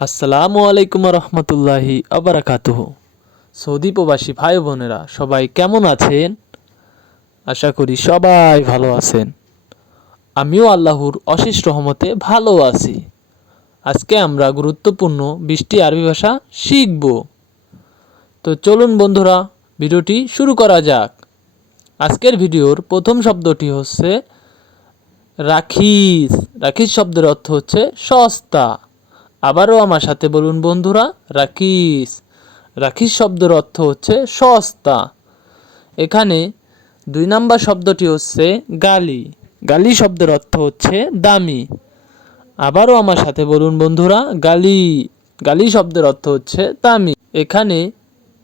আসসালামু আলাইকুম রহমতুল্লাহি আবরাকাতুহ। সৌদি প্রবাসী ভাই বোনেরা, সবাই কেমন আছেন? আশা করি সবাই ভালো আছেন। আমিও আল্লাহর অশেষ রহমতে ভালো আছি। আজকে আমরা গুরুত্বপূর্ণ বৃষ্টি আরবি ভাষা শিখব। তো চলুন বন্ধুরা, ভিডিওটি শুরু করা যাক। আজকের ভিডিওর প্রথম শব্দটি হচ্ছে রাখিস রাখিস শব্দের অর্থ হচ্ছে সস্তা। আবারও আমার সাথে বলুন, বন্ধুরা রাখিস রাখিস শব্দের অর্থ হচ্ছে সস্তা। এখানে দুই নাম্বার শব্দটি হচ্ছে গালি। গালি শব্দের অর্থ হচ্ছে দামি। আবারও আমার সাথে বলুন, বন্ধুরা, গালি। গালি শব্দের অর্থ হচ্ছে দামি। এখানে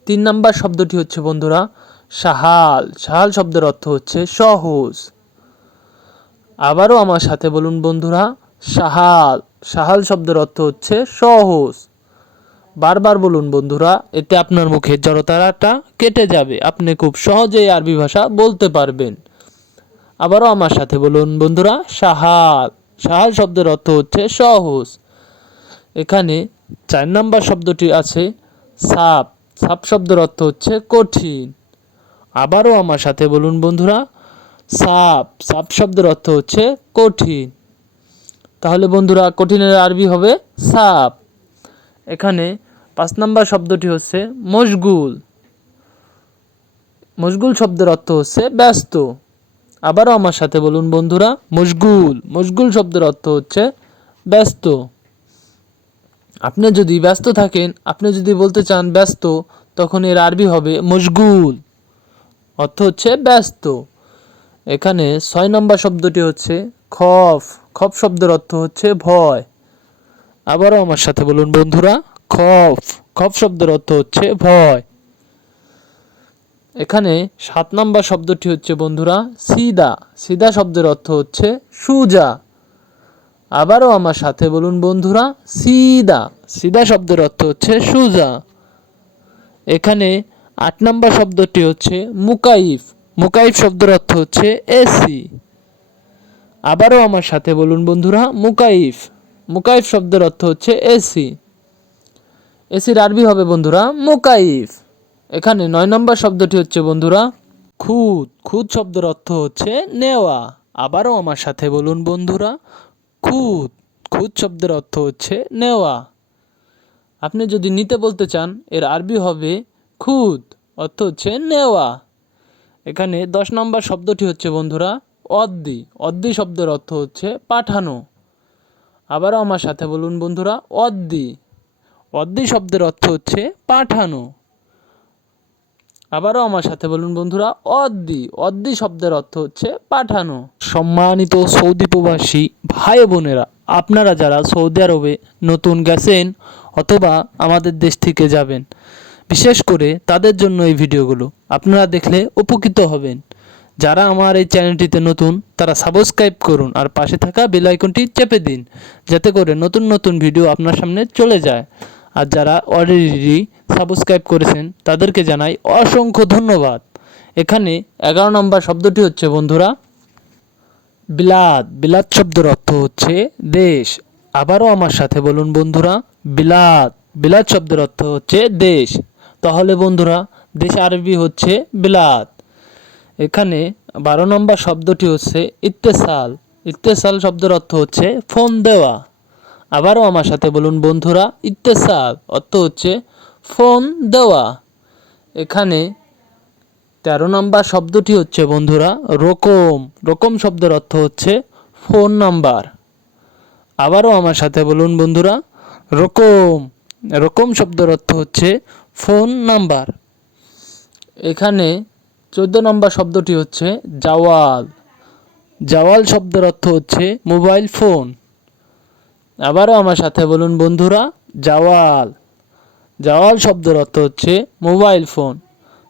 তিন নাম্বার শব্দটি হচ্ছে, বন্ধুরা, সাহাল। সাহাল শব্দের অর্থ হচ্ছে সহজ। আবারও আমার সাথে বলুন, বন্ধুরা সাহাল সাহাল শব্দের অর্থ হচ্ছে সহজ। বারবার বলুন বন্ধুরা, এতে আপনার মুখে জড়তারাটা কেটে যাবে। আপনি খুব সহজেই আরবি ভাষা বলতে পারবেন। আবারও আমার সাথে বলুন বন্ধুরা সাহাল সাহাল শব্দের অর্থ হচ্ছে সহজ। এখানে চার নাম্বার শব্দটি আছে সাপ। সাপ শব্দের অর্থ হচ্ছে কঠিন। আবারও আমার সাথে বলুন বন্ধুরা, সাপ। সাপ শব্দের অর্থ হচ্ছে কঠিন। তাহলে বন্ধুরা কঠিনের আরবি হবে সাপ। এখানে পাঁচ নম্বর শব্দটি হচ্ছে মশগুল। মশগুল শব্দের অর্থ হচ্ছে ব্যস্ত। আবারও আমার সাথে বলুন বন্ধুরা, মশগুল। মশগুল শব্দের অর্থ হচ্ছে ব্যস্ত। আপনি যদি ব্যস্ত থাকেন, আপনি যদি বলতে চান ব্যস্ত, তখন এর আরবি হবে মশগুল। অর্থ হচ্ছে ব্যস্ত। এখানে ছয় নম্বর শব্দটি হচ্ছে খফ। খফ শব্দের অর্থ হচ্ছে ভয়। আবারও আমার সাথে বলুন বন্ধুরা, খফ খফ শব্দের অর্থ হচ্ছে ভয়। এখানে সাত নম্বর শব্দটি হচ্ছে বন্ধুরা, সিদা। সিদা শব্দের অর্থ হচ্ছে সুজা। আবারও আমার সাথে বলুন বন্ধুরা, সিদা। সিদা শব্দের অর্থ হচ্ছে সুজা। এখানে আট নম্বর শব্দটি হচ্ছে মুকাইফ। মুকাইফ শব্দের অর্থ হচ্ছে এসি। আবারও আমার সাথে বলুন বন্ধুরা, মুকাইফ। মুকাইফ শব্দের অর্থ হচ্ছে এসি এসির আরবি হবে বন্ধুরা, মুকাইফ। এখানে নয় নম্বর শব্দটি হচ্ছে বন্ধুরা খুদ খুদ শব্দের অর্থ হচ্ছে নেওয়া। আবারও আমার সাথে বলুন বন্ধুরা খুদ খুদ শব্দের অর্থ হচ্ছে নেওয়া। আপনি যদি নিতে বলতে চান, এর আরবি হবে খুদ অর্থ হচ্ছে নেওয়া। এখানে দশ নম্বর শব্দটি হচ্ছে বন্ধুরা অদ্দি অদ্দি শব্দের অর্থ হচ্ছে পাঠানো। আবারও আমার সাথে বলুন বন্ধুরা, অদ্দি। অদ্দি শব্দের অর্থ হচ্ছে পাঠানো। আবারও আমার সাথে বলুন বন্ধুরা, অদ্দি। অদ্দি শব্দের অর্থ হচ্ছে পাঠানো। সম্মানিত সৌদি প্রবাসী ভাই বোনেরা, আপনারা যারা সৌদি আরবে নতুন গেছেন অথবা আমাদের দেশ থেকে যাবেন, বিশেষ করে তাদের জন্য এই ভিডিওগুলো আপনারা দেখলে উপকৃত হবেন। যারা আমার এই চ্যানেলটিতে নতুন, তারা সাবস্ক্রাইব করুন আর পাশে থাকা বেল আইকনটি চেপে দিন, যাতে করে নতুন নতুন ভিডিও আপনার সামনে চলে যায়। আর যারা অলরেডি সাবস্ক্রাইব করেছেন, তাদেরকে জানাই অসংখ্য ধন্যবাদ। এখানে এগারো নম্বর শব্দটি হচ্ছে, বন্ধুরা বিলাদ বিলাদ শব্দের অর্থ হচ্ছে দেশ। আবারও আমার সাথে বলুন, বন্ধুরা বিলাদ বিলাদ শব্দের অর্থ হচ্ছে দেশ। তাহলে, বন্ধুরা, দেশ আরবি হচ্ছে বিলাদ এখানে বারো নম্বর শব্দটি হচ্ছে ইত্তেসাল। ইত্তেসাল শব্দের অর্থ হচ্ছে ফোন দেওয়া। আবারও আমার সাথে বলুন বন্ধুরা, ইত্তেসাল অর্থ হচ্ছে ফোন দেওয়া। এখানে তেরো নম্বর শব্দটি হচ্ছে বন্ধুরা রকম। রকম শব্দের অর্থ হচ্ছে ফোন নাম্বার। আবারও আমার সাথে বলুন বন্ধুরা, রকম। রকম শব্দের অর্থ হচ্ছে ফোন নাম্বার। এখানে চোদ্দ নম্বর শব্দটি হচ্ছে জাওয়াল। জাওয়াল শব্দের অর্থ হচ্ছে মোবাইল ফোন। আবারও আমার সাথে বলুন বন্ধুরা, জাওয়াল। জাওয়াল শব্দের অর্থ হচ্ছে মোবাইল ফোন।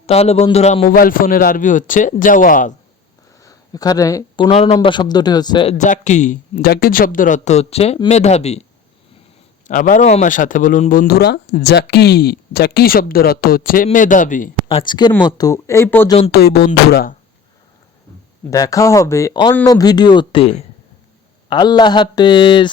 তাহলে বন্ধুরা, মোবাইল ফোনের আরবি হচ্ছে জাওয়াল। এখানে পনেরো নম্বর শব্দটি হচ্ছে জাকি। জাকির শব্দের অর্থ হচ্ছে মেধাবী। আবারও আমার সাথে বলুন, বন্ধুরা, জাকি জাকি শব্দের অর্থ হচ্ছে মেধাবী। আজকের মতো এই পর্যন্তই, বন্ধুরা। দেখা হবে অন্য ভিডিওতে। আল্লাহ হাফেজ।